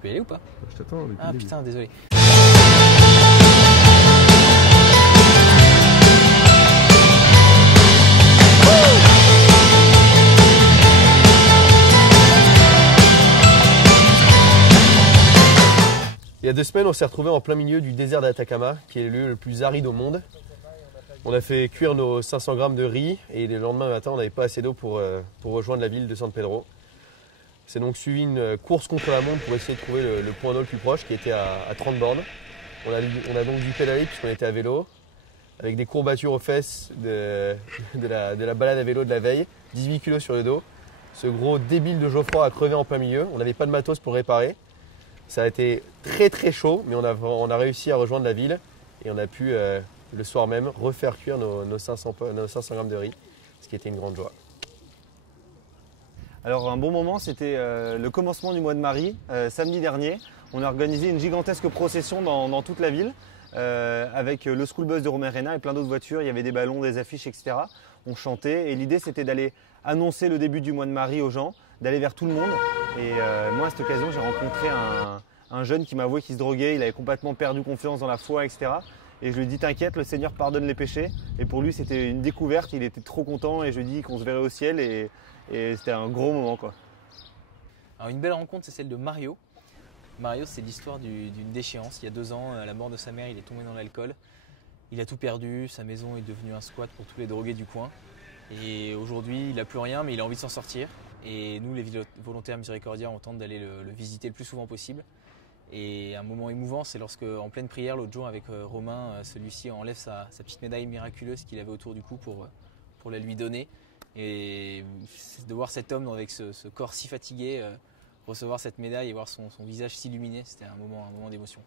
peux y aller ou pas? Je t'attends. Ah putain, désolé. Il y a 2 semaines, on s'est retrouvé en plein milieu du désert d'Atacama, qui est le lieu le plus aride au monde. On a fait cuire nos 500 grammes de riz et le lendemain matin, on n'avait pas assez d'eau pour rejoindre la ville de San Pedro. C'est donc suivi une course contre la montre pour essayer de trouver le point d'eau le plus proche, qui était à 30 bornes. On a donc dû pédaler puisqu'on était à vélo, avec des courbatures aux fesses de la balade à vélo de la veille, 18 kg sur le dos. Ce gros débile de Geoffroy a crevé en plein milieu, on n'avait pas de matos pour réparer. Ça a été très chaud, mais on a réussi à rejoindre la ville et on a pu, le soir même, refaire cuire nos 500 grammes de riz, ce qui était une grande joie. Alors un bon moment, c'était le commencement du mois de Marie, samedi dernier. On a organisé une gigantesque procession dans toute la ville avec le school bus de Romain Reina et plein d'autres voitures. Il y avait des ballons, des affiches, etc. On chantait et l'idée c'était d'aller annoncer le début du mois de Marie aux gens, d'aller vers tout le monde. Et moi à cette occasion j'ai rencontré un jeune qui m'a avoué qu'il se droguait, il avait complètement perdu confiance dans la foi, etc. Et je lui ai dit t'inquiète, le Seigneur pardonne les péchés. Et pour lui c'était une découverte, il était trop content et je lui ai dit qu'on se verrait au ciel et c'était un gros moment quoi. Alors une belle rencontre, c'est celle de Mario. Mario, c'est l'histoire d'une déchéance. Il y a 2 ans, à la mort de sa mère, il est tombé dans l'alcool. Il a tout perdu, sa maison est devenue un squat pour tous les drogués du coin. Et aujourd'hui, il n'a plus rien, mais il a envie de s'en sortir. Et nous, les volontaires miséricordiens, on tente d'aller le visiter le plus souvent possible. Et un moment émouvant, c'est lorsque, en pleine prière, l'autre jour avec Romain, celui-ci enlève sa petite médaille miraculeuse qu'il avait autour du cou pour la lui donner. Et de voir cet homme avec ce corps si fatigué, recevoir cette médaille et voir son visage s'illuminer, c'était un moment d'émotion.